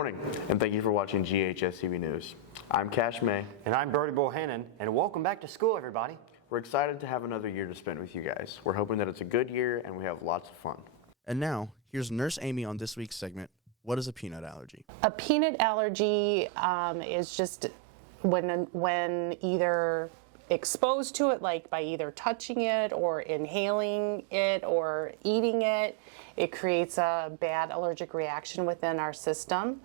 morning, and thank you for watching GHS TV News. I'm Cash May. And I'm Bertie Bohannon, and welcome back to school, everybody. We're excited to have another year to spend with you guys. We're hoping that it's a good year and we have lots of fun. And now, here's Nurse Amy on this week's segment, What is a Peanut Allergy? A peanut allergy is just when either exposed to it, like by either touching it or inhaling it or eating it, it creates a bad allergic reaction within our system.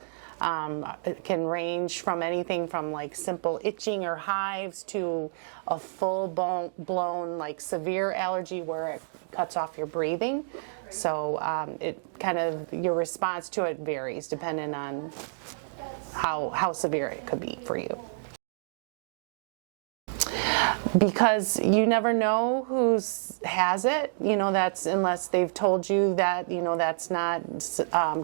It can range from anything from like simple itching or hives to a full-blown like severe allergy where it cuts off your breathing. So it kind of, your response to it varies depending on how severe it could be for you. Because you never know who has it, that's unless they've told you that, that's not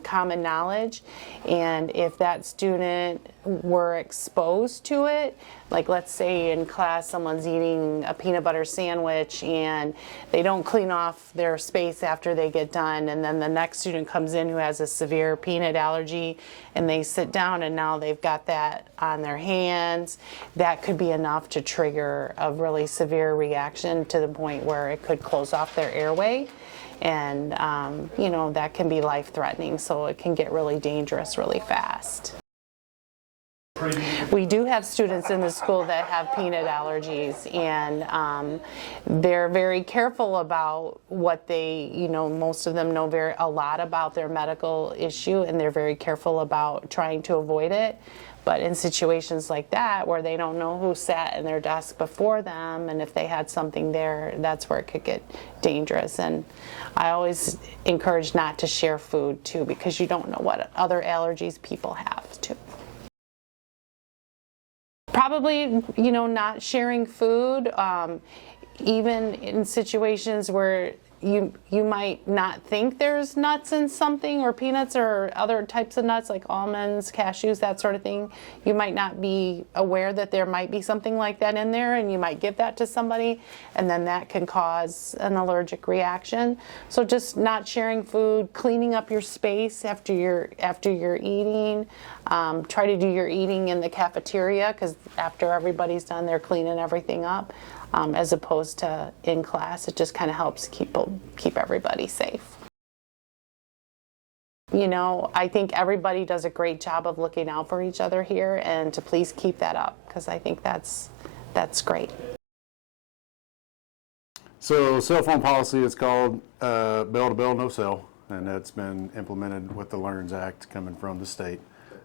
common knowledge. And if that student were exposed to it, like let's say in class someone's eating a peanut butter sandwich and they don't clean off their space after they get done, and then the next student comes in who has a severe peanut allergy and they sit down and now they've got that on their hands, that could be enough to trigger a really severe reaction to the point where it could close off their airway. And that can be life-threatening, so it can get really dangerous really fast. We do have students in the school that have peanut allergies, and they're very careful about what they, most of them know a lot about their medical issue, and they're very careful about trying to avoid it. But in situations like that, where they don't know who sat in their desk before them, and if they had something there, that's where it could get dangerous. And I always encourage not to share food, too, because you don't know what other allergies people have, too. Probably, not sharing food, even in situations where you might not think there's nuts in something, or peanuts or other types of nuts like almonds, cashews, that sort of thing. You might not be aware that there might be something like that in there, and you might give that to somebody, and then that can cause an allergic reaction. So just not sharing food, cleaning up your space after you're eating. Try to do your eating in the cafeteria, because after everybody's done, they're cleaning everything up. As opposed to in class. It just kind of helps keep everybody safe. I think everybody does a great job of looking out for each other here, and to please keep that up, because I think that's great. So cell phone policy is called bell to bell, no cell, and that's been implemented with the LEARNS Act coming from the state.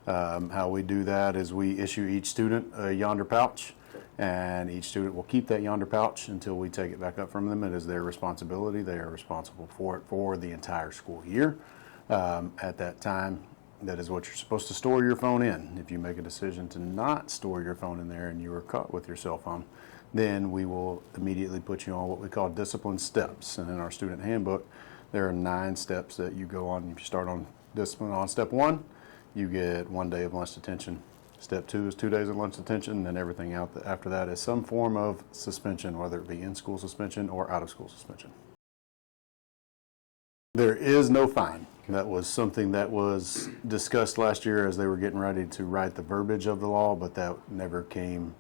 How we do that is we issue each student a yonder pouch, and each student will keep that yonder pouch until we take it back up from them. It is their responsibility. They are responsible for it for the entire school year. At that time, that is what you're supposed to store your phone in. If you make a decision to not store your phone in there and you are caught with your cell phone, then we will immediately put you on what we call discipline steps. And in our student handbook, there are 9 steps that you go on. If you start on discipline on step 1, you get 1 day of lunch detention. Step 2 is 2 days of lunch detention, and then everything after that is some form of suspension, whether it be in-school suspension or out-of-school suspension. There is no fine. That was something that was discussed last year as they were getting ready to write the verbiage of the law, but that never came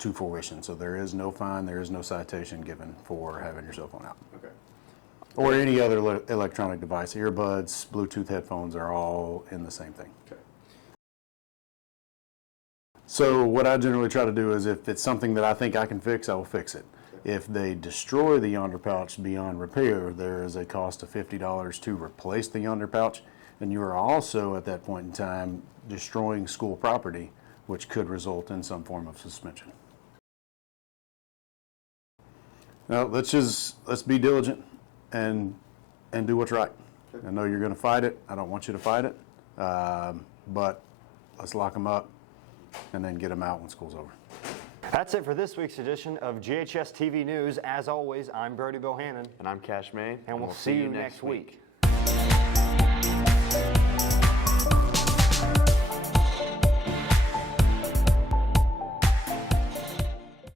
to fruition. So there is no fine, there is no citation given for having your cell phone out. Okay. Or any other electronic device. Earbuds, Bluetooth headphones are all in the same thing. Okay. So what I generally try to do is, if it's something that I think I can fix, I will fix it. If they destroy the yonder pouch beyond repair, there is a cost of $50 to replace the yonder pouch, and you are also at that point in time destroying school property, which could result in some form of suspension. Now let's be diligent and do what's right. I know you're going to fight it. I don't want you to fight it, but let's lock them up and then get them out when school's over. That's it for this week's edition of GHS TV News. As always, I'm Bertie Bohannon. And I'm Cash May. And we'll see you next week.